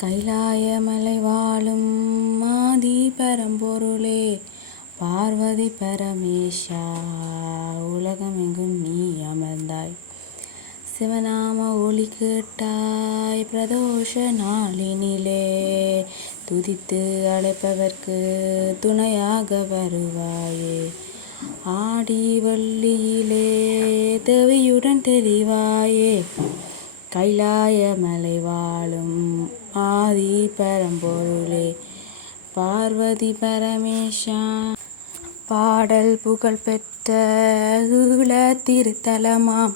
கைலாயமலை வாழும் ஆதி பரம்பொருளே, பார்வதி பரமேஷா, உலகமெங்கும் நீ அமர்ந்தாய். சிவநாம ஒலி கேட்டாய் பிரதோஷ நாளினிலே, துதித்து அழைப்பவர்க்கு துணையாக வருவாயே. ஆடி வள்ளியிலே தேவியுடன் தெரிவாயே, கைலாயமலை வாழும் ஆதி பரம்பொருளே, பார்வதி பரமேஷா. பாடல் புகழ் பெற்ற ஈழ திருத்தலமாம்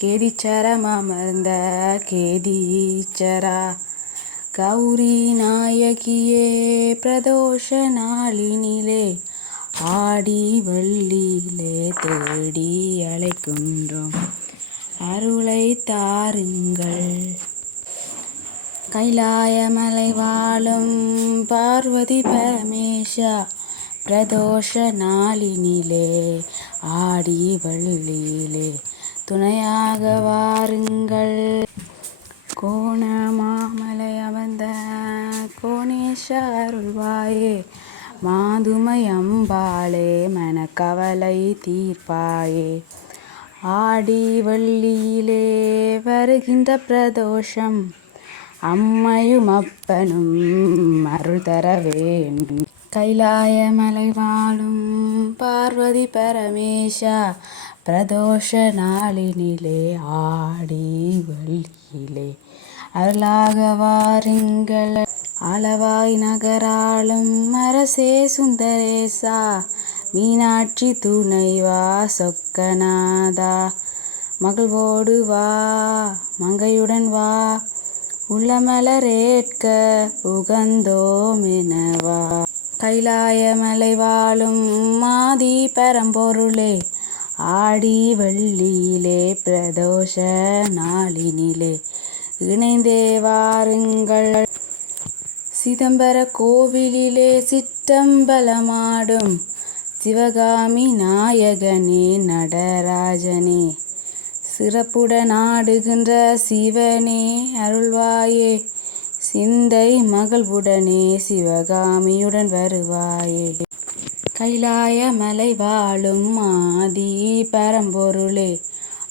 கேதீச்சரம் அமர்ந்த கேதீச்சரா, கௌரி நாயகியே பிரதோஷ நாளினிலே, ஆடி வள்ளியிலே தேடி அழைக்கின்றோம், அருளை தாருங்கள். கைலாயமலை வாழும் பார்வதி பரமேஷா, பிரதோஷ நாளினிலே ஆடி வள்ளியிலே துணையாக வாருங்கள். கோண மாமலை அமர்ந்த கோணேஷ அருள்வாயே, மாதுமை அம்பாளே மனக்கவலை தீர்ப்பாயே. ஆடி வள்ளியிலே வருகின்ற பிரதோஷம், அம்மையும் அப்பனும் அருள் தர வேண்டும். கைலாயமலை வாழும் பார்வதி பரமேஷா, பிரதோஷ நாளினிலே ஆடி வள்ளியிலே அருளாக வாருங்கள். அளவாய் நகராளும் அரசே சுந்தரேசா, மீனாட்சி துணைவா சொக்கநாதா, மகிழ்வோடு வா மங்கையுடன் வா, உள்ளமலரேற்க உகந்தோமெனவா. கைலாயமலை வாழும் ஆதி பரம்பொருளே, ஆடி வள்ளியிலே பிரதோஷ நாளினிலே இணைந்தே வாருங்கள். சிதம்பர கோவிலிலே சிற்றம்பலமாடும் சிவகாமி நாயகனே நடராஜனே, சிறப்புடன் ஆடுகின்ற சிவனே அருள்வாயே. சிந்தை மகிழ்வுடனே சிவகாமியுடன் வருவாயே. கைலாயமலை வாழும் ஆதி பரம்பொருளே,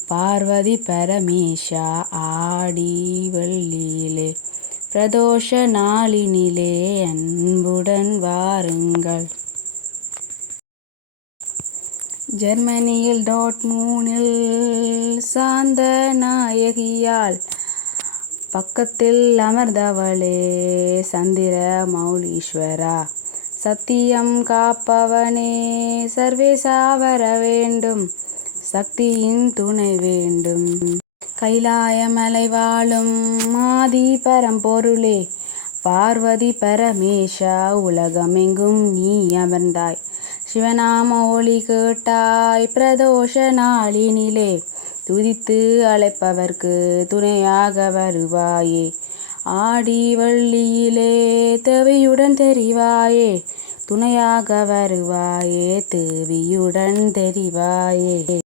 பார்வதி பரமேஷா, ஆடி வள்ளியிலே பிரதோஷ நாளினிலே அன்புடன் வாருங்கள். ஜெர்மனியில் டாட்மூனில் சாந்த நாயகியால் பக்கத்தில் அமர்ந்தவளே சந்திர மௌலீஸ்வரா, சத்தியம் காப்பவனே சர்வேசா வர வேண்டும், சக்தியின் துணை வேண்டும். கைலாயமலை வாழும் ஆதி பரம்பொருளே, பார்வதி பரமேஷா, உலகமெங்கும் நீ அமர்ந்தாய். சிவநாம ஒலி கேட்டாய் பிரதோஷ நாளினிலே, துதித்து அழைப்பவர்க்கு துணையாக வருவாயே. ஆடி வள்ளியிலே தேவியுடன் தெரிவாயே, துணையாக வருவாயே, தேவியுடன் தெரிவாயே.